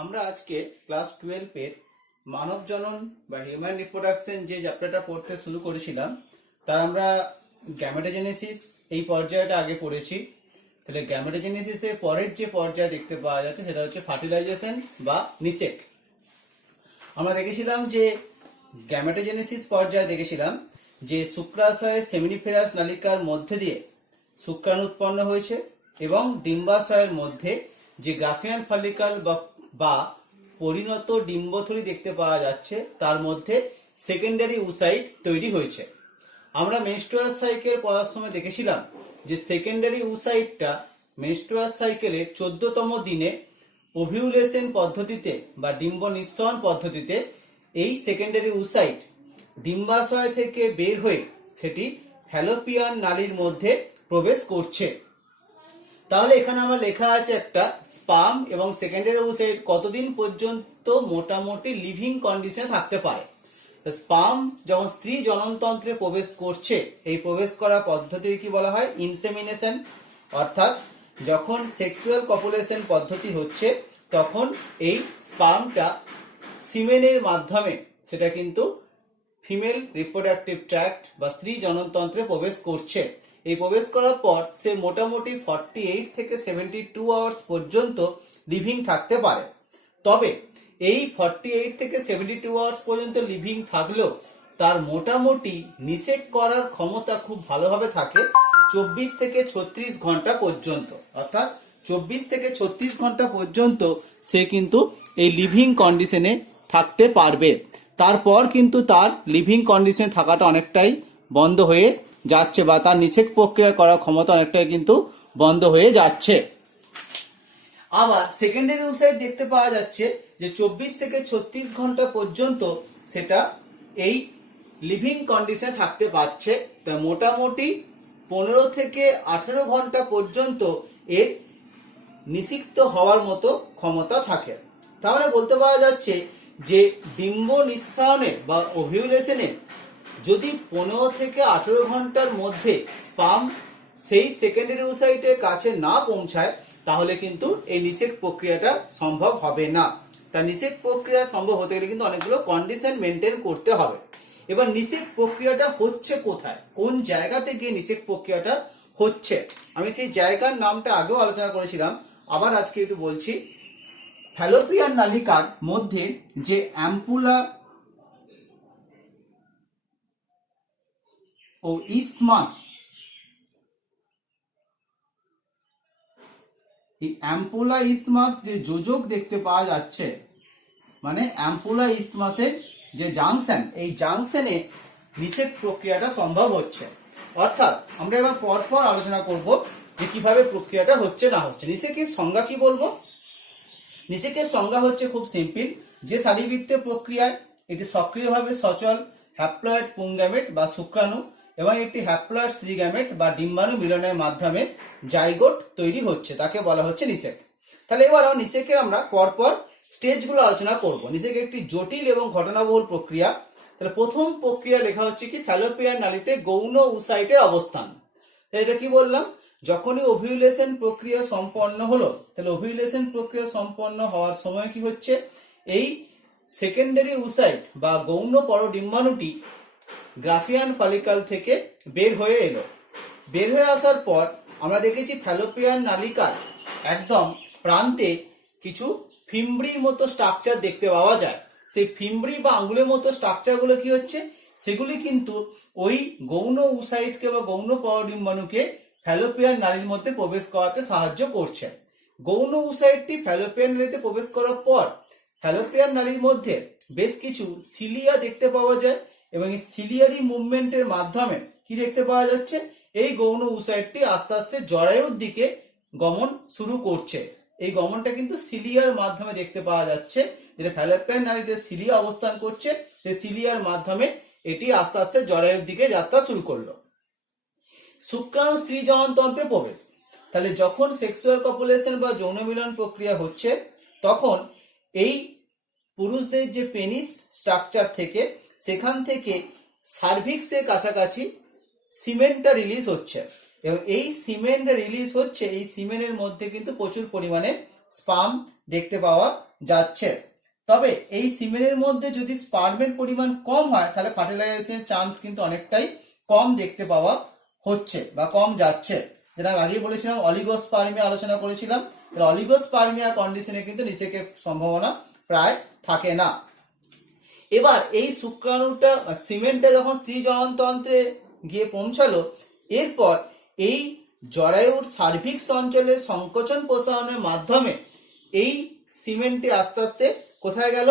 আমরা আজকে ক্লাস 12 এর মানব জনন বা হিউম্যান রিপ্রোডাকশন যে চ্যাপ্টারটা পড়তে শুরু করেছিলাম তার আমরা গ্যামেটোজেনেসিস এই পর্যায়টা আগে পড়েছি। তাহলে গ্যামেটোজেনেসিসের পরের যে পর্যায় দেখতে পাওয়া যাচ্ছে সেটা হচ্ছে ফার্টিলাইজেশন বা নিষেক। আমরা দেখেছিলাম যে গ্যামেটোজেনেসিস পর্যায়ে দেখেছিলাম যে শুক্রাশয়ের সেমিনিফেরাস নালিকার মধ্যে দিয়ে শুক্রাণু উৎপন্ন হয়েছে এবং ডিম্বাশয়ের মধ্যে যে গ্রাফিয়ান ফলিকল বা পরিণত ডিম্বথলি দেখতে পাওয়া যাচ্ছে তার মধ্যে সেকেন্ডারি উসাইট তৈরি হয়েছে। আমরা মেনস্ট্রুয়াল সাইকেল পড়ার সময় দেখেছিলাম যে সেকেন্ডারি উসাইটটা মেনস্ট্রুয়াল সাইকেলের 14তম দিনে ওভিউলেশন পদ্ধতিতে বা ডিম্ব নিঃসরণ পদ্ধতিতে এই সেকেন্ডারি উসাইট ডিম্বাশয় থেকে বের হয়ে সেটি ফ্যালোপিয়ান নালীর মধ্যে প্রবেশ করছে। তাহলে এখানে আমার লেখা আছে একটা স্পার্ম এবং সেকেন্ডারি উসাইট কতদিন পর্যন্ত মোটামুটি লিভিং কন্ডিশনে থাকতে পারে। স্পার্ম যখন স্ত্রী জননতন্ত্রে প্রবেশ করছে এই প্রবেশ করা পদ্ধতি কি বলা হয়? ইনসেমিনেশন। অর্থাৎ যখন সেক্সুয়াল কপুলেশন পদ্ধতি হচ্ছে তখন এই স্পার্মটা সিমেনের মাধ্যমে সেটা কিন্তু ফিমেল রিপ্রোডাক্টিভ ট্র্যাক্ট বা স্ত্রী জননতন্ত্রে প্রবেশ করছে। এই প্রবেশ করার পর সে মোটামুটি 48 থেকে 72 আওয়ার্স পর্যন্ত লিভিং থাকতে পারে। তবে এই 48 থেকে 72 আওয়ার্স পর্যন্ত লিভিং থাকলেও তার মোটামুটি নিষেক করার ক্ষমতা খুব ভালোভাবে থাকে 24 থেকে 36 ঘন্টা পর্যন্ত। অর্থাৎ 24 থেকে 36 ঘন্টা পর্যন্ত সে কিন্তু এই লিভিং কন্ডিশনে থাকতে পারবে। তারপর কিন্তু তার লিভিং কন্ডিশনে থাকাটা অনেকটাই বন্ধ হয়ে যাচ্ছে বা তার নিষেক প্রক্রিয়া করার ক্ষমতা অনেকটাই কিন্তু বন্ধ হয়ে যাচ্ছে। আবার সেকেন্ডারি উসাইট দেখতে পাওয়া যাচ্ছে যে 24 থেকে 36 ঘন্টা পর্যন্ত সেটা এই লিভিং কন্ডিশনে থাকতে পারছে। তা মোটামুটি 15 থেকে 18 ঘন্টা পর্যন্ত এর নিষিক্ত হওয়ার মতো ক্ষমতা থাকে। তাহলে বলতে পারা যাচ্ছে যে ডিম্ব নিঃসরণে বা ওভিউলেশনে যদি 15 থেকে 18 ঘন্টার মধ্যে স্পার্ম সেই সেকেন্ডারি উসাইটের কাছে না পৌঁছায় তাহলে কিন্তু এই নিষেক প্রক্রিয়াটা সম্ভব হবে না। তার নিষেক প্রক্রিয়া সম্ভব হতে গেলে কিন্তু অনেকগুলো কন্ডিশন মেনটেন করতে হবে। এবার নিষেক প্রক্রিয়াটা হচ্ছে কোথায়, কোন জায়গাতে গিয়ে নিষেক প্রক্রিয়াটা হচ্ছে, আমি সেই জায়গার নামটা আগেও আলোচনা করেছিলাম, আবার আজকে একটু বলছি। ফ্যালোপিয়ান নালিকার মধ্যে যে অ্যাম্পুলা ও ইসমাস, এই অ্যাম্পুলা ইসমাস যে যোজক দেখতে পাওয়া যাচ্ছে মানে অ্যাম্পুলা ইসমাসের যে জাংশন, এই জাংশনে নিষেক প্রক্রিয়াটা সম্ভব হচ্ছে। অর্থাৎ আমরা এবার পরপর আলোচনা করব যে কিভাবে প্রক্রিয়াটা হচ্ছে না হচ্ছে। নিষেকের সংজ্ঞা কি বলবো? নিষেকের সংজ্ঞা হচ্ছে খুব সিম্পল, যে শারীরবৃত্তীয় প্রক্রিয়ায় এটি সক্রিয়ভাবে সচল হ্যাপ্লয়েড পুংগ্যামেট বা শুক্রাণু এবং একটি হ্যাপ্লয়েড স্ত্রী গ্যামেট বা ডিম্বাণু মিলনের মাধ্যমে জাইগোট তৈরি হচ্ছে তাকে বলা হচ্ছে নিষেক। তাহলে এবার নিষেকের আমরা পরপর স্টেজগুলো আলোচনা করব। নিষেক একটি জটিল এবং ঘটনাবহুল প্রক্রিয়া। তাহলে প্রথম প্রক্রিয়া লেখা হচ্ছে কি ফ্যালোপিয়ান নালীতে গৌণ উসাইটের অবস্থান। তাই এটা কি বললাম, যখনই ওভিউলেশন প্রক্রিয়া সম্পন্ন হলো তাহলে ওভিউলেশন প্রক্রিয়া সম্পন্ন হওয়ার সময় কি হচ্ছে, এই সেকেন্ডারি উসাইট বা গৌণ পরডিম্বাণুটি গ্রাফিয়ান ফলিকল থেকে বের হয়ে এলো। বের হয়ে আসার পর আমরা দেখেছি ফ্যালোপিয়ান নালিকার একদম প্রান্তে কিছু ফিমব্রির মতো স্ট্রাকচার দেখতে পাওয়া যায়। সেই ফিমব্রি বা আঙ্গুলের মতো স্ট্রাকচারগুলো কি হচ্ছে, সেগুলি কিন্তু ওই গৌণ উসাইটকে বা গৌণ পরডিম্বাণুকে ফ্যালোপিয়ান নালীর মধ্যে প্রবেশ করাতে সাহায্য করছে। গৌণ উসাইটটি ফ্যালোপিয়ান নালীতে প্রবেশ করার পর ফ্যালোপিয়ান নালীর মধ্যে বেশ কিছু সিলিয়া দেখতে পাওয়া যায় এবং এই সিলিয়ারি মুভমেন্টের মাধ্যমে কি দেখতে পাওয়া যাচ্ছে, এই গৌণ উসাইটটি আস্তে আস্তে জরায়ুর দিকে গমন শুরু করছে। এই গমনটা কিন্তু সিলিয়ার মাধ্যমে দেখতে পাওয়া যাচ্ছে, যেটা ফ্যালোপিয়ান নালীতে সিলিয়া অবস্থান করছে, সেই সিলিয়ার মাধ্যমে এটি আস্তে আস্তে জরায়ুর দিকে যাত্রা শুরু করলো। শুক্রাণু স্ত্রী জননতন্ত্রে প্রবেশ। তাহলে যখন সেক্সুয়াল কপুলেশন বা যৌন মিলন প্রক্রিয়া হচ্ছে তখন এই পুরুষদের যে পেনিস স্ট্রাকচার থেকে সেখান থেকে সার্ভিক্সের কাছাকাছি সিমেন্টটা রিলিজ হচ্ছে এবং এই সিমেন্টটা রিলিজ হচ্ছে, এই সিমেন্টের মধ্যে কিন্তু প্রচুর পরিমাণে স্পার্ম দেখতে পাওয়া যাচ্ছে। তবে এই সিমেনের মধ্যে যদি স্পার্মের পরিমাণ কম হয় তাহলে ফার্টিলাইজেশনের চান্স কিন্তু অনেকটাই কম দেখতে পাওয়া হচ্ছে বা কম যাচ্ছে। যেটা আমি আগেই বলেছিলাম, অলিগোস্পার্মিয়া আলোচনা করেছিলাম, অলিগোস্পার্মিয়া কন্ডিশনে কিন্তু নিষেকের সম্ভাবনা প্রায় থাকে না। এবার এই শুক্রাণুটা সিমেন্টটা যখন স্ত্রী জননতন্ত্রে গিয়ে পৌঁছালো, এরপর এই জরায়ুর সার্ভিক্স অঞ্চলে সংকোচন প্রসারণের মাধ্যমে এই সিমেন্টটি আস্তে আস্তে কোথায় গেল,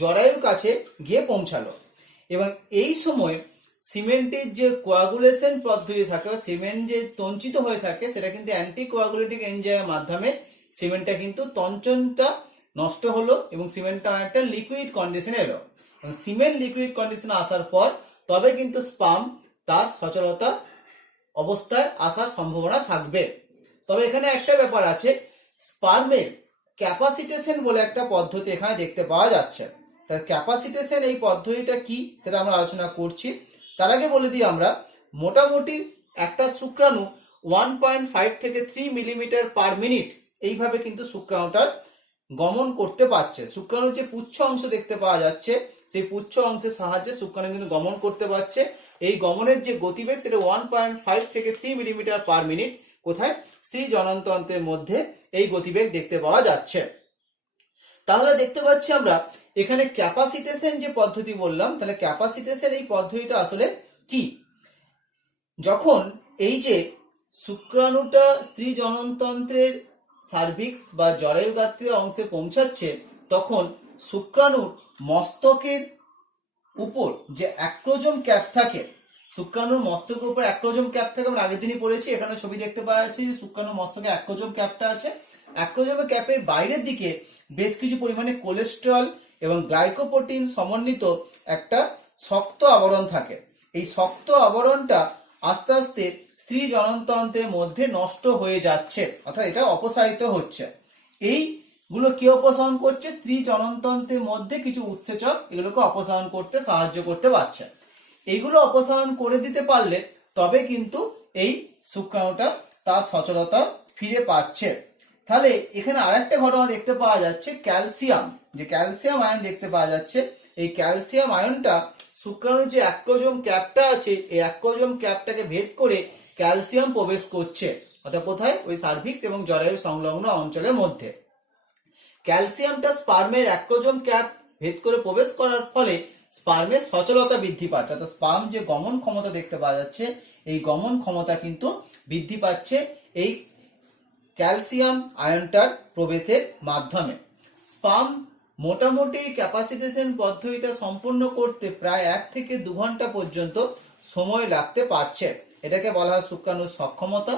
জরায়ুর কাছে গিয়ে পৌঁছালো। এবং এই সময় সিমেন্টের যে কোয়াগুলেশন পদ্ধতি থাকে বা সিমেন্ট যে তঞ্চিত হয়ে থাকে সেটা কিন্তু অ্যান্টি কোয়াগুলেটিং এনজাইমের মাধ্যমে সিমেন্টটা কিন্তু তঞ্চনটা নষ্ট হলো এবং সিমেন্টটা একটা লিকুইড কন্ডিশনে এলো। সিমেন্ট লিকুইড কন্ডিশনে আসার পর তবে কিন্তু স্পার্ম তার সচলতা অবস্থায় আসার সম্ভাবনা থাকবে। তবে এখানে একটা ব্যাপার আছে, স্পার্মের ক্যাপাসিটেশন বলে একটা পদ্ধতি এখানে দেখতে পাওয়া যাচ্ছে। তার ক্যাপাসিটেশন এই পদ্ধতিটা কি সেটা আমরা আলোচনা করছি। তার আগে বলে দিই আমরা, মোটামুটি একটা শুক্রাণু 1.5 থেকে 3 মিলিমিটার পার মিনিট এইভাবে কিন্তু শুক্রাণুটার গমন করতে পারছে। শুক্রাণুর যে পুচ্ছ অংশ দেখতে পাওয়া যাচ্ছে সেই পুচ্ছ অংশের সাহায্যে শুক্রাণু কিন্তু গমন করতে পারছে। এই গমনের যে গতিবেগ সেটা 1.5 থেকে 3 মিলিমিটার পার মিনিট কোথায়, স্ত্রী জননতন্ত্রের মধ্যে এই গতিবেগ দেখতে পাওয়া যাচ্ছে। তাহলে দেখতে পাচ্ছি আমরা এখানে ক্যাপাসিটেশন যে পদ্ধতি বললাম, তাহলে ক্যাপাসিটেশন এই পদ্ধতিটা আসলে কি? যখন এই যে শুক্রাণুটা স্ত্রী জননতন্ত্রের সার্ভিক্স বা জরায়ু গাত্রীয় অংশে পৌঁছাচ্ছে, তখন শুক্রাণুর মস্তকের উপর যে অ্যাক্রোজম ক্যাপ থাকে, শুক্রাণুর মস্তকের উপর অ্যাক্রোজম ক্যাপ থাকে, আমরা আগের দিনই পড়েছি, এখানে ছবি দেখতে পাওয়া যাচ্ছে যে শুক্রাণুর মস্তকে অ্যাক্রোজম ক্যাপটা আছে। অ্যাক্রোজম ক্যাপের বাইরের দিকে বেশ কিছু পরিমাণে কোলেস্টেরল এবং গ্লাইকোপ্রোটিন সমন্বিত একটা শক্ত আবরণ থাকে। এই শক্ত আবরণটা আস্তে আস্তে স্ত্রী জননতন্ত্রের মধ্যে নষ্ট হয়ে যাচ্ছে, অর্থাৎ এটা অপসারিত হচ্ছে। এইগুলো কি অপসারণ করছে? স্ত্রী জননতন্ত্রের মধ্যে কিছু উৎসেচক এগুলোকে অপসারণ করতে সাহায্য করতে পারছে। এইগুলো অপসারণ করে দিতে পারলে তবে কিন্তু এই শুক্রাণুটা তার সচলতা ফিরে পাচ্ছে। তাহলে এখানে আরেকটা ঘটনা দেখতে পাওয়া যাচ্ছে, ক্যালসিয়াম, যে ক্যালসিয়াম আয়ন দেখতে পাওয়া যাচ্ছে, এই ক্যালসিয়াম আয়নটা শুক্রাণুর যে অ্যাক্রোজম ক্যাপটা আছে এই অ্যাক্রোজম ক্যাপটাকে ভেদ করে ক্যালসিয়াম প্রবেশ করছে, অর্থাৎ কোথায়, ওই সার্ভিক্স এবং জরায়ু সংলগ্ন অঞ্চলের মধ্যে। ক্যালসিয়ামটা স্পার্মের অ্যাক্রোজম ক্যাপ ভেদ করে প্রবেশ করার ফলে স্পার্মের সচলতা বৃদ্ধি পাচ্ছে, অর্থাৎ স্পার্ম যে গমন ক্ষমতা দেখতে পাওয়া যাচ্ছে এই গমন ক্ষমতা কিন্তু বৃদ্ধি পাচ্ছে এই ক্যালসিয়াম আয়নটার প্রবেশের মাধ্যমে। স্পার্ম মোটামুটি ক্যাপাসিটেশন পদ্ধতিটা সম্পূর্ণ করতে প্রায় 1 থেকে 2 ঘন্টা পর্যন্ত সময় লাগতে পারছে। এটাকে বলা হয় শুক্রাণুর সক্ষমতা,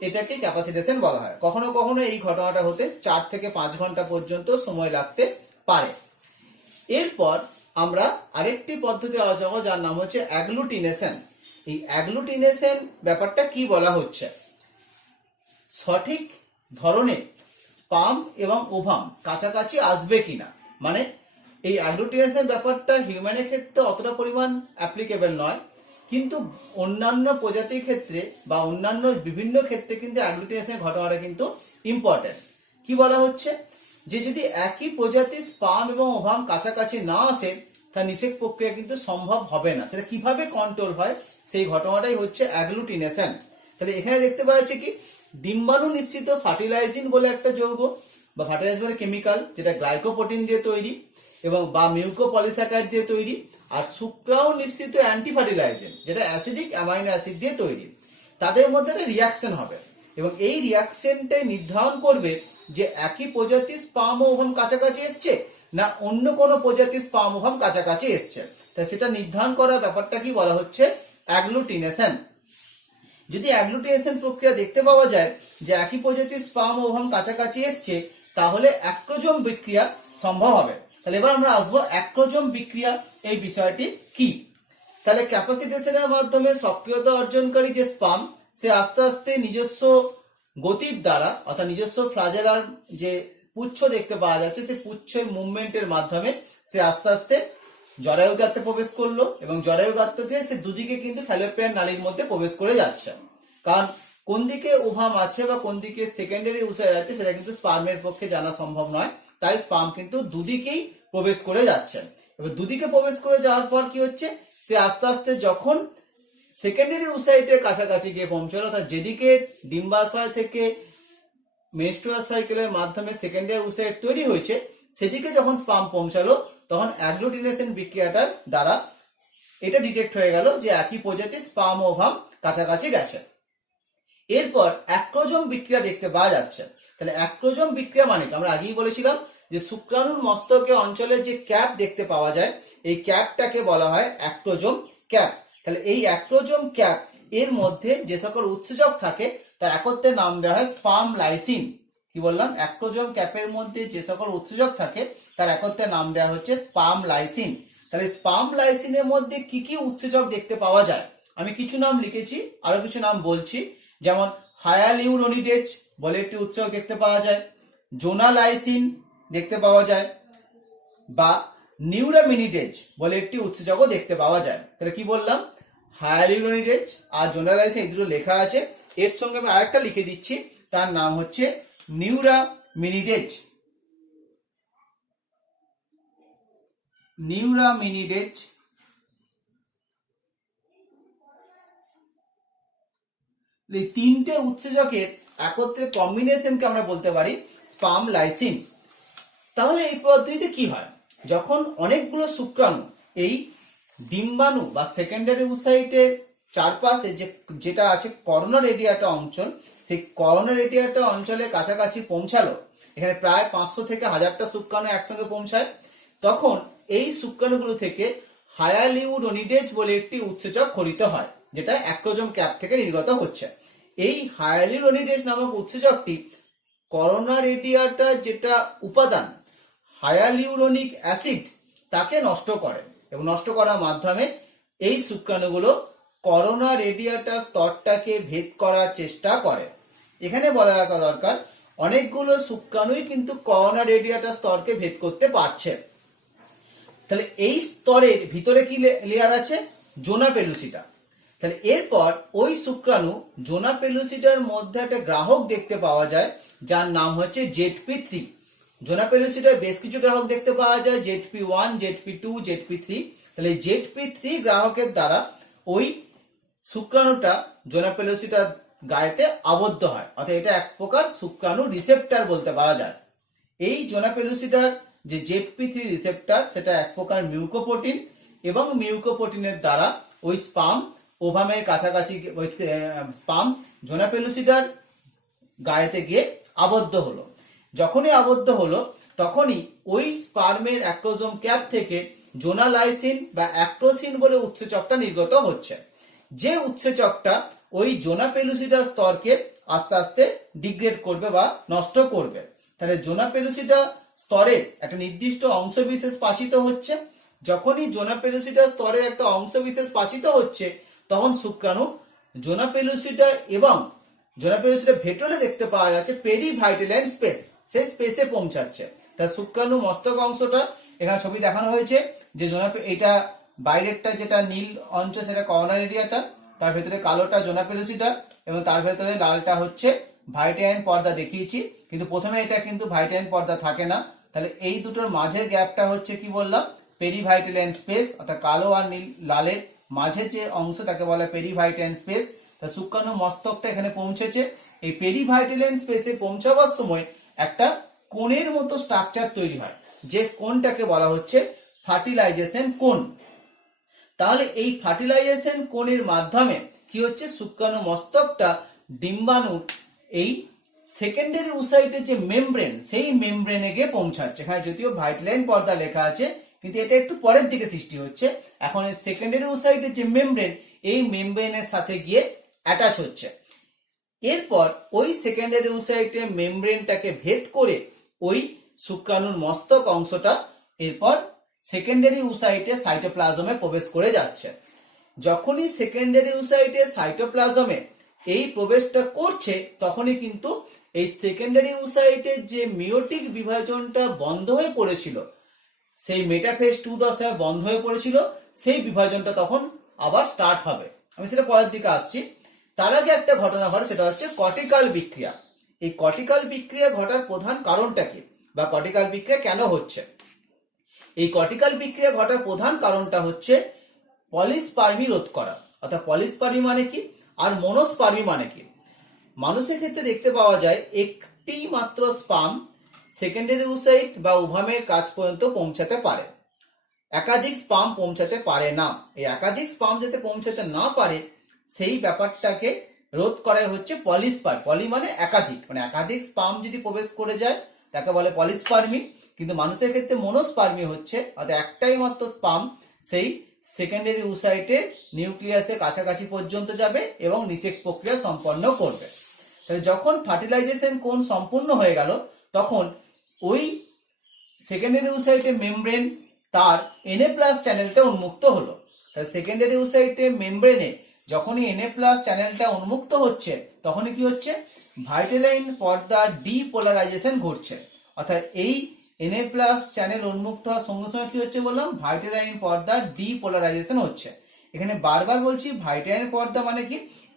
এটাকে ক্যাপাসিটেশন বলা হয়। কখনো কখনো এই ঘটনাটা হতে 4 থেকে 5 ঘন্টা পর্যন্ত সময় লাগতে পারে। এরপর আমরা আরেকটি পদ্ধতি আলোচনা করব যার নাম হচ্ছে অ্যাগ্লুটিনেশন। এই অ্যাগ্লুটিনেশন ব্যাপারটা কি বলা হচ্ছে, সঠিক ধরনের স্পার্ম এবং ওভাম কাছাকাছি আসবে কিনা, মানে এই অ্যাগ্লুটিনেশন ব্যাপারটা হিউম্যানের ক্ষেত্রে অতটা পরিমাণ অ্যাপ্লিকেবল নয়, কিন্তু অন্যান্য প্রজাতির ক্ষেত্রে বা অন্যান্য বিভিন্ন ক্ষেত্রে কিন্তু অ্যাগ্লুটিনেশনের ঘটনাটা কিন্তু ইম্পর্টেন্ট। কি বলা হচ্ছে, যে যদি একই প্রজাতির স্পার্ম এবং ওভাম কাছাকাছি না আসে তার নিষেক প্রক্রিয়া কিন্তু সম্ভব হবে না। সেটা কিভাবে কন্ট্রোল হয় সেই ঘটনাটাই হচ্ছে অ্যাগ্লুটিনেশন। তাহলে এখানে দেখতে পাওয়া যাচ্ছে কি, ডিম্বাণু নিশ্চিত ফার্টিলাইজিন বলে একটা যৌগ বা ফার্টিলাইজিন বলে কেমিক্যাল, যেটা গ্লাইকোপ্রোটিন দিয়ে তৈরি এবং বা মিউকোপলিস্যাকারাইড দিয়ে তৈরি, আর শুক্রাণু নিশ্চিত অ্যান্টি ফার্টিলাইজিন যেটা অ্যাসিডিক অ্যামাইনো অ্যাসিড দিয়ে তৈরি। তাদের মধ্যে একটা রিয়াকশন হবে এবং এই রিয়াকশনটাই নির্ধারণ করবে যে একই প্রজাতির স্পার্ম ও ওভাম কাছাকাছি এসছে না অন্য কোনো প্রজাতির স্পার্ম ওভাম কাছাকাছি এসছে। তাই সেটা নির্ধারণ করার ব্যাপারটা কি বলা হচ্ছে অ্যাগ্লুটিনেশন। যদি অ্যাগ্লুটিনেশন প্রক্রিয়া দেখতে পাওয়া যায় যে একই প্রজাতির স্পার্ম ও ওভাম কাছাকাছি এসছে তাহলে অ্যাক্রোজম বিক্রিয়া সম্ভব হবে। তাহলে এবার আমরা আসবো অ্যাক্রোজম বিক্রিয়া এই বিষয়টি কি। তাহলে ক্যাপাসিটেশনের মাধ্যমে সক্রিয়তা অর্জনকারী যে স্পার্ম সে আস্তে আস্তে নিজস্ব গতির দ্বারা অর্থাৎ নিজস্ব ফ্লাজেলার যে পুচ্ছ দেখতে পাওয়া যাচ্ছে সেই পুচ্ছের মুভমেন্টের মাধ্যমে সে আস্তে আস্তে জরায়ু গাত্রে প্রবেশ করলো এবং জরায়ু গাত্র থেকে সে দুদিকে কিন্তু ফ্যালোপিয়ান নালীর মধ্যে প্রবেশ করে যাচ্ছে। কারণ কোন দিকে ওভাম আছে বা কোন দিকে সেকেন্ডারি উসাইট আছে সেটা কিন্তু স্পার্মের পক্ষে জানা সম্ভব নয়, তাই স্পার্ম কিন্তু দুদিকেই প্রবেশ করে যাচ্ছে। এবার দুদিকে প্রবেশ করে যাওয়ার পর কি হচ্ছে, সে আস্তে আস্তে যখন সেকেন্ডারি উসাইটের কাছাকাছি গিয়ে পৌঁছালো, অর্থাৎ যেদিকে ডিম্বাশয় থেকে মেনস্ট্রুয়াল সাইকেলের মাধ্যমে সেকেন্ডারি উসাইট তৈরি হয়েছে সেদিকে যখন স্পার্ম পৌঁছালো, তখন অ্যাগ্লুটিনেশন বিক্রিয়াটার দ্বারা এটা ডিটেক্ট হয়ে গেল যে একই প্রজাতির স্পার্ম ও ওভাম কাছাকাছি গেছে। এরপর অ্যাক্রোজম বিক্রিয়া দেখতে পাওয়া যাচ্ছে। তাহলে অ্যাক্রোজম বিক্রিয়া মানে আমরা আগেই বলেছিলাম যে শুক্রাণুর মস্তকে অঞ্চলে যে ক্যাপ দেখতে পাওয়া যায়, এই ক্যাপটাকে বলা হয় অ্যাক্রোজম ক্যাপ। তাহলে এই অ্যাক্রোজম ক্যাপ এর মধ্যে যে সকল উৎসেচক থাকে তার একত্রে নাম দেওয়া হয় স্পার্ম লাইসিন। কি বললাম, অ্যাক্রোজম ক্যাপের মধ্যে যে সকল উৎসেচক থাকে তার একত্রে নাম দেওয়া হচ্ছে স্পার্ম লাইসিন। তাহলে স্পার্ম লাইসিনের মধ্যে কি কি উৎসেচক দেখতে পাওয়া যায়, আমি কিছু নাম লিখেছি, আরো কিছু নাম বলছি। যেমন হায়ালিউরোনিডেজ বলে একটি উৎসেচক দেখতে পাওয়া যায়, জোনালাইসিন দেখতে পাওয়া যায়, বা নিউরামিনিডেজ বলে একটি উৎসেচকও দেখতে পাওয়া যায়। তাহলে কি বললাম, হায়ালিউরোনিডেজ আর জোনালাইসিন এই দুটো লেখা আছে, এর সঙ্গে আমি আরেকটা লিখে দিচ্ছি, তার নাম হচ্ছে নিউরামিনিডেজ। নিউরামিনিডেজ এই তিনটে উৎসেচকের একত্রে কম্বিনেশনকে আমরা বলতে পারি স্পার্ম লাইসিন। তাহলে এই পদ্ধতিতে কি হয়, যখন অনেকগুলো শুক্রাণু এই ডিম্বাণু বা সেকেন্ডারি উসাইটের চারপাশে যেটা আছে করোনার রেডিয়াটা অঞ্চল, সেই করোনার রেডিয়াটা অঞ্চলে কাছাকাছি পৌঁছালো, এখানে প্রায় 500 থেকে 1000টা শুক্রাণু একসঙ্গে পৌঁছায়, তখন এই শুক্রাণুগুলো থেকে হায়ালিউরোনিডেজ বলে একটি উৎসেচক খরিত হয়, যেটা অ্যাক্রোজম ক্যাপ থেকে নির্গত হচ্ছে। এই হায়ালিউরোনিডেজ নামক উৎসেচকটি করোনা রেডিয়াটা যেটা উপাদান হায়ালিউরোনিক অ্যাসিড তাকে নষ্ট করে, এবং নষ্ট করার মাধ্যমে এই শুক্রাণুগুলো করোনা রেডিয়াটা স্তরটাকে ভেদ করার চেষ্টা করে। এখানে বলা রাখা দরকার, অনেকগুলো শুক্রাণুই কিন্তু করোনা রেডিয়াটা স্তরকে ভেদ করতে পারছে। তাহলে এই স্তরের ভিতরে কি লেয়ার আছে, জোনা পেলুসিটা। তাহলে এরপর ওই শুক্রাণু জোনা পেলুসিটার মধ্যে একটা গ্রাহক দেখতে পাওয়া যায় যার নাম হচ্ছে ZP3। জোনা পেলুসিটার বেশ কিছু গ্রাহক দেখতে পাওয়া যায়, ZP1, ZP2, ZP3। তাহলে ZP3 গ্রাহকের দ্বারা ওই শুক্রাণুটা জোনা পেলুসিটার গায়েতে আবদ্ধ হয়, অর্থাৎ এটা এক প্রকার শুক্রাণু রিসেপ্টর বলতে পারা যায়। এই জোনা পেলুসিটার যে ZP3 রিসেপ্টর সেটা এক প্রকার মিউকোপ্রোটিন, এবং মিউকোপ্রোটিনের দ্বারা ওই স্পার্ম ওভামের কাছাকাছি ওই স্পার্ম জোনা পেলুসিটার গায়েতে গিয়ে আবদ্ধ হলো। যখনই আবদ্ধ হলো তখনই ওই স্পার্মের অ্যাক্রোজম ক্যাপ থেকে জোনালাইসিন বা অ্যাক্টোসিন বলে উৎসেচকটা নির্গত হচ্ছে, যে উৎসেচকটা ওই জোনা পেলুসিডা স্তরকে আস্তে আস্তে ডিগ্রেড করবে বা নষ্ট করবে। তাহলে জোনা পেলুসিডা স্তরের একটা নির্দিষ্ট অংশ বিশেষ পাচিত হচ্ছে, যখনই জোনা পেলুসিডা স্তরের একটা অংশ বিশেষ পাচিত হচ্ছে তখন শুক্রাণু জোনা পেলুসিডা এবং জোনা পেলুসিডা ভেতরে দেখতে পাওয়া যাচ্ছে পেরিভাইটালাইন স্পেস, সেই স্পেসে পৌঁছাচ্ছে। তার শুক্রাণু মস্তক অংশটা এখানে ছবি দেখানো হয়েছে, যে এটা বাইরেরটা যেটা নীল অঞ্চল সেটা করোনার এরিয়াটা, তার ভেতরে কালোটা জোনা পেলুসিডা, এবং তার ভেতরে লালটা হচ্ছে ভাইটাইন পর্দা দেখিয়েছি, কিন্তু প্রথমে এটা কিন্তু ভাইটাইন পর্দা থাকে না। তাহলে এই দুটোর মাঝের গ্যাপটা হচ্ছে কি বললাম, পেরিভাইটালাইন স্পেস, অর্থাৎ কালো আর নীল লালের মাঝে যে অংশ তাকে বলা পেরিভাইটালাইন স্পেস। তা শুক্রাণু মস্তকটা এখানে পৌঁছেছে, এই পেরিভাইটালাইন স্পেসে পৌঁছাবার সময় একটা কোণের মতো স্ট্রাকচার তৈরি হয়, যে কোণটাকে বলা হচ্ছে ফার্টিলাইজেশন কোণ। তাহলে এই ফার্টিলাইজেশন কোণের মাধ্যমে কি হচ্ছে, শুক্রাণু মস্তকটা ডিম্বাণুর এই সেকেন্ডারি উসাইটের যে মেমব্রেন সেই মেমব্রেনে গিয়ে পৌঁছাচ্ছে। এখানে যদিও ভাইটালাইন পর্দা লেখা আছে কিন্তু এটা একটু পরের দিকে সৃষ্টি হচ্ছে। এখন এই সেকেন্ডারি উসাইটের যে মেমব্রেন এই মেমব্রেনের সাথে গিয়ে অ্যাটাচ হচ্ছে। এরপর ওই সেকেন্ডারি উসাইটের মেমব্রেনটাকে ভেদ করে ওই শুক্রাণুর মস্তক অংশটা এরপর সেকেন্ডারি উসাইটে সাইটোপ্লাজমে প্রবেশ করে যাচ্ছে। যখনই সেকেন্ডারি উসাইটে সাইটোপ্লাজমে এই প্রবেশটা করছে তখনই কিন্তু এই সেকেন্ডারি উসাইটের যে মিওটিক বিভাজনটা বন্ধ হয়ে পড়েছিল, সেই মেটাফেজ 2 দশায় বন্ধ হয়ে পড়েছিল, সেই বিভাজনটা তখন আবার স্টার্ট হবে। আমি সেটা পরের দিকে আসছি। তার আগে একটা ঘটনা ঘটে, সেটা হচ্ছে কর্টিক্যাল বিক্রিয়া। এই কর্টিক্যাল বিক্রিয়া ঘটার প্রধান কারণটা কি, বা কর্টিক্যাল বিক্রিয়া কেন হচ্ছে? এই কর্টিক্যাল বিক্রিয়া ঘটার প্রধান কারণটা হচ্ছে পলিস্পার্মি রোধ করা। অর্থাৎ পলিস্পার্মি মানে কি, আর মনোস্পার্মি মানে কি? মানুষের ক্ষেত্রে দেখতে পাওয়া যায় একটি মাত্র স্পার্ম সেকেন্ডারি ওসাইট বা ওভামের কাছ পর্যন্ত পৌঁছাতে পারে, একাধিক স্পার্ম পৌঁছাতে পারে না। এই একাধিক স্পার্ম যাতে পৌঁছাতে না পারে সেই ব্যাপারটাকে রোধ করাই হচ্ছে পলিস্পার্মি। পলি মানে একাধিক, মানে একাধিক স্পার্ম যদি প্রবেশ করে যায় তাকে বলে পলিস্পার্মি। কিন্তু মানুষের ক্ষেত্রে মনোস্পার্মি হচ্ছে, অর্থাৎ একটাই মাত্র স্পার্ম সেই সেকেন্ডারি ওসাইটের নিউক্লিয়াসের কাছাকাছি পর্যন্ত যাবে এবং নিষেক প্রক্রিয়া সম্পন্ন করবে। তাহলে যখন ফার্টিলাইজেশন কোণ সম্পূর্ণ হয়ে গেল, তখন ওই সেকেন্ডারি ওসাইটের মেমব্রেন তার Na+ চ্যানেলটা উন্মুক্ত হলো। তাহলে সেকেন্ডারি ওসাইটের মেমব্রেনে যখনই Na+ চ্যানেলটা উন্মুক্ত হচ্ছে, তখনই কি হচ্ছে, ভাইটালাইন পর্দা ডিপোলারাইজেশন ঘটছে। অর্থাৎ এই Na+ চ্যানেল উন্মুক্ত হওয়ার সঙ্গে সঙ্গে কি হচ্ছে বললাম, ভাইটালাইন পর্দা ডিপোলারাইজেশন হচ্ছে। এখানে বারবার বলছি ভাইটালাইন পর্দা মানে কি,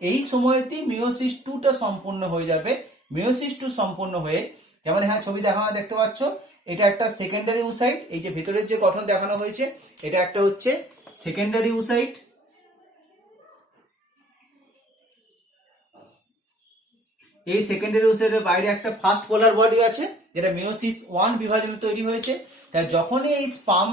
এই সময়তেই মিওসিস 2টা সম্পূর্ণ হয়ে যাবে। মিওসিস 2 সম্পূর্ণ হয়ে, যেমন হ্যাঁ ছবি দেখানো দেখতে পাচ্ছ, এটা একটা সেকেন্ডারি ওসাইট। এই যে ভেতরের যে গঠন দেখানো হয়েছে, এটা একটা হচ্ছে সেকেন্ডারি ওসাইট। এই সেকেন্ডারি ওসাইটের বাইরে একটা ফার্স্ট পোলার বডি আছে, যেটা মিওসিস 1 বিভাজনে তৈরি হয়েছে। তাই যখনই এই স্পার্ম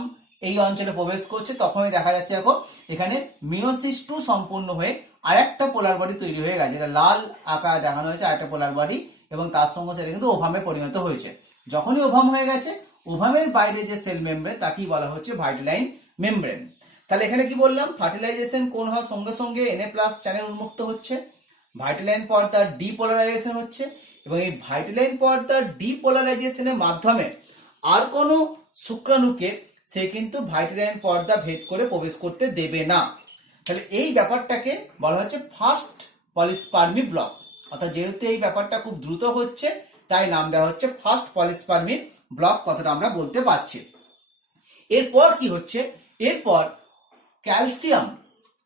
এই অঞ্চলে প্রবেশ করছে, তখনই দেখা যাচ্ছে এখন এখানে মিওসিস 2 সম্পূর্ণ হয়ে আরেকটা পোলার বডি তৈরি হয়ে গেছে, যেটা লাল আকারে দেখানো হয়েছে, আরেকটা পোলার বডি, এবং তার সঙ্গে সেটা কিন্তু ওভামে পরিণত হয়েছে। যখনই ওভাম হয়ে গেছে, ওভামের বাইরে যে সেল মেমব্রেন তাকেই বলা হচ্ছে ভাইটালাইন মেমব্রেন। তাহলে এখানে কি বললাম, ফার্টিলাইজেশন কোন হওয়ার সঙ্গে সঙ্গে Na+ চ্যানেল উন্মুক্ত হচ্ছে, ভাইটালাইন পর্দার ডিপোলারাইজেশন হচ্ছে, এবং এই ভাইটালাইন পর্দার ডিপোলারাইজেশনের মাধ্যমে আর কোনো শুক্রাণুকে সে কিন্তু ভাইটালাইন পর্দা ভেদ করে প্রবেশ করতে দেবে না। তাহলে এই ব্যাপারটাকে বলা হচ্ছে ফার্স্ট পলিস্পার্মি ব্লক। অর্থাৎ যেহেতু এই ব্যাপারটা খুব দ্রুত হচ্ছে, তাই নাম দেওয়া হচ্ছে ফার্স্ট পলিস্পার্মি ব্লক, কথাটা আমরা বলতে পারছি। এরপর কি হচ্ছে, এরপর ক্যালসিয়াম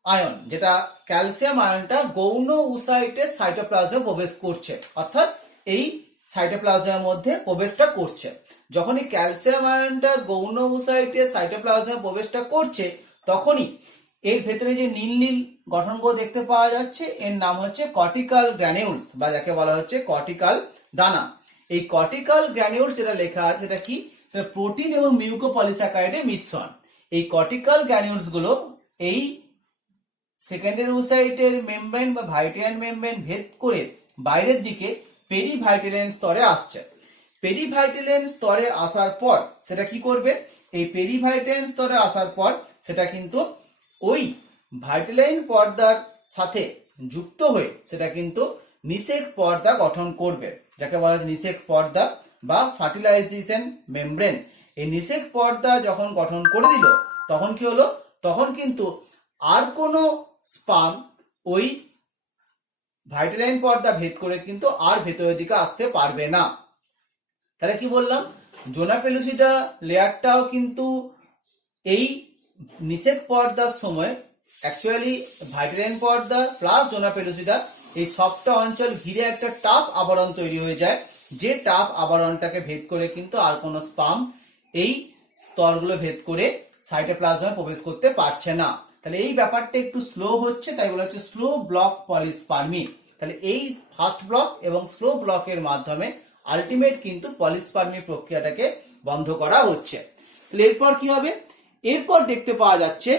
আয়ন, যেটা ক্যালসিয়াম আয়নটা গৌণ ওসাইটের সাইটোপ্লাজমে প্রবেশ করছে, অর্থাৎ এই সাইটোপ্লাজমের মধ্যে প্রবেশটা করছে। যখন এই ক্যালসিয়াম আয়নটা গৌণ ওসাইটের সাইটোপ্লাজমে প্রবেশটা করছে, তখনই এর ভেতরে যে নীল নীল গঠনগুলো দেখতে পাওয়া যাচ্ছে, এর নাম হচ্ছে কর্টিক্যাল গ্র্যানিউলস, বা যাকে বলা হচ্ছে কর্টিক্যাল দানা। এই কর্টিক্যাল গ্র্যানিউলস যেটা লেখা আছে, সেটা কি, সেটা প্রোটিন এবং মিউকোপলিস্যাকারাইডের মিশ্রণ। এই কর্টিক্যাল গ্র্যানিউলস গুলো এই সেকেন্ডারি ওসাইটের মেমব্রেন বা ভাইটালাইন মেমব্রেন ভেদ করে বাইরের দিকে পেরিভাইটালাইন স্তরে আসছে। পেরিভাইটালাইন স্তরে আসার পর সেটা কি করবে, এই পেরিভাইটালাইন স্তরে আসার পর সেটা কিন্তু ওই ভাইটালাইন পর্দার সাথে যুক্ত হয়ে সেটা কিন্তু নিষেক পর্দা গঠন করবে, যাকে বলা হয় নিষেক পর্দা বা ফার্টিলাইজেশন মেমব্রেন। এই নিষেক পর্দা যখন গঠন করে দিল, তখন কি হলো, তখন কিন্তু আর কোনো স্পার্ম ওই ভাইটালাইন পর্দা ভেদ করে কিন্তু আর ভেতরের দিকে আসতে পারবে না। তাহলে কি বললাম, জোনা পেলুসিডা লেয়ারটাও কিন্তু এই নিষেক পর্দার সময় অ্যাকচুয়ালি ভাইটালাইন পর্দা প্লাস জোনা পেলুসিডা এই সবটা অঞ্চল ঘিরে একটা টাফ আবরণ তৈরি হয়ে যায়, যে টাফ আবরণটাকে ভেদ করে কিন্তু আর কোনো স্পার্ম এই স্তরগুলো ভেদ করে সাইটোপ্লাজমে প্রবেশ করতে পারছে না। তাহলে এই ব্যাপারটা একটু স্লো হচ্ছে, তাই বলা হচ্ছে স্লো ব্লক পলিস্পার্মি। তাহলে এই ফার্স্ট ব্লক এবং স্লো ব্লকের মাধ্যমে আলটিমেট কিন্তু পলিস্পার্মি প্রক্রিয়াটাকে বন্ধ করা হচ্ছে। তাহলে এরপর কি হবে, এরপর দেখতে পাওয়া যাচ্ছে